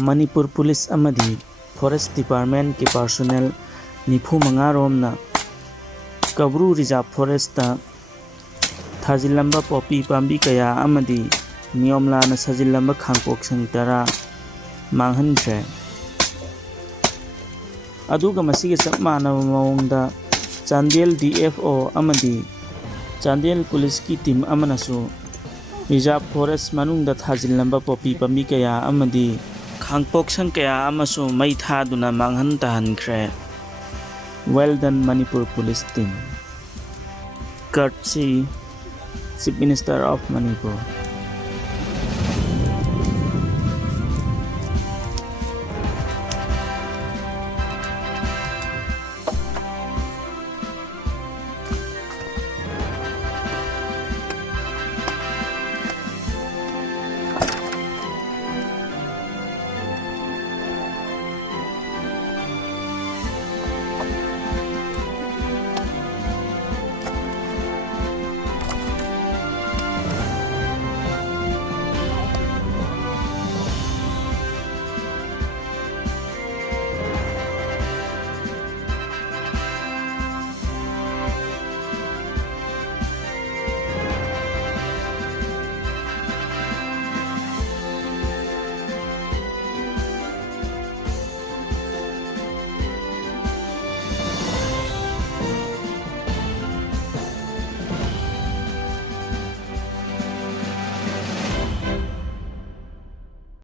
Manipur Police amadi Forest Department ki personnel 95 romna Kabru Reserve Forest ta thajilamba poppy pambi kaya amadi niyomlana sajilamba khangpok sang tara manghankhre aduga masige chap manaba mawongda Chandel DFO amadi Chandel Police ki team amanasu Reserve Forest manungda thajilamba poppy pambi kaya amadi khangpok sang kaya amasu mai thaduna manghan tahankre. Well done Manipur Police Team. Courtesy Chief Minister of Manipur.